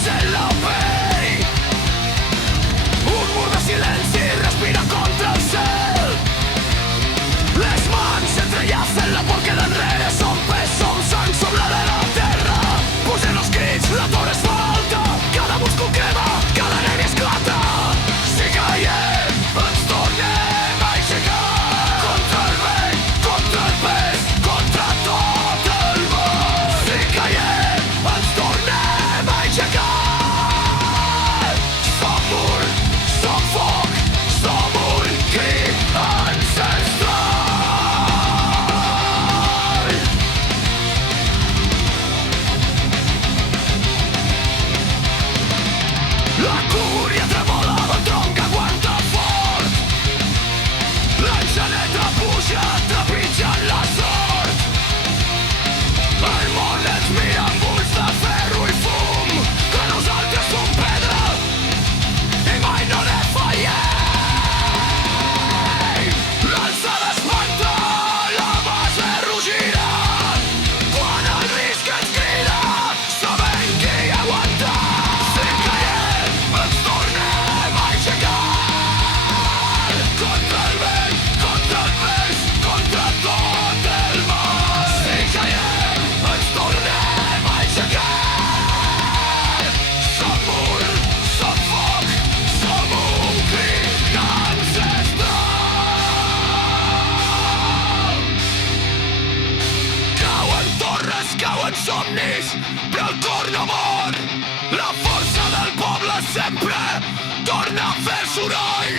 claves en la pell. Un mur de silenci respira contra el cel. Les mans s'entrellacen, la por queda enrere. Som pes, som sang, som la de la terra. Pugen els crits, la torre es falta. Cada múscul crema, cada nervi esclata. Si caiem, ens tornem a aixecar. Contra el vent, contra el pes, contra tot el món. Si caiem, ens tornem a aixecar. Som mur, som foc, som un crit ancestral. La cúria tremola, el tronc aguanta fort. L'enxaneta puja, trepitjant la sort. El món ens mira amb ulls de ferro i fum, que nosaltres som pedra i mai no ne fallem. L'alçada espanta, la base rugirà. Quan el risc ens crida, sabem qui aguanta. Si caiem, ens tornem a aixecar. Contra el vent, contra el pes, contra tot el món. Si caiem, ens tornem a aixecar. Som mur, som foc, som un crit ancestral. Cauen torres, cauen somnis, però el cor no mor. La força del poble sempre torna a fer soroll.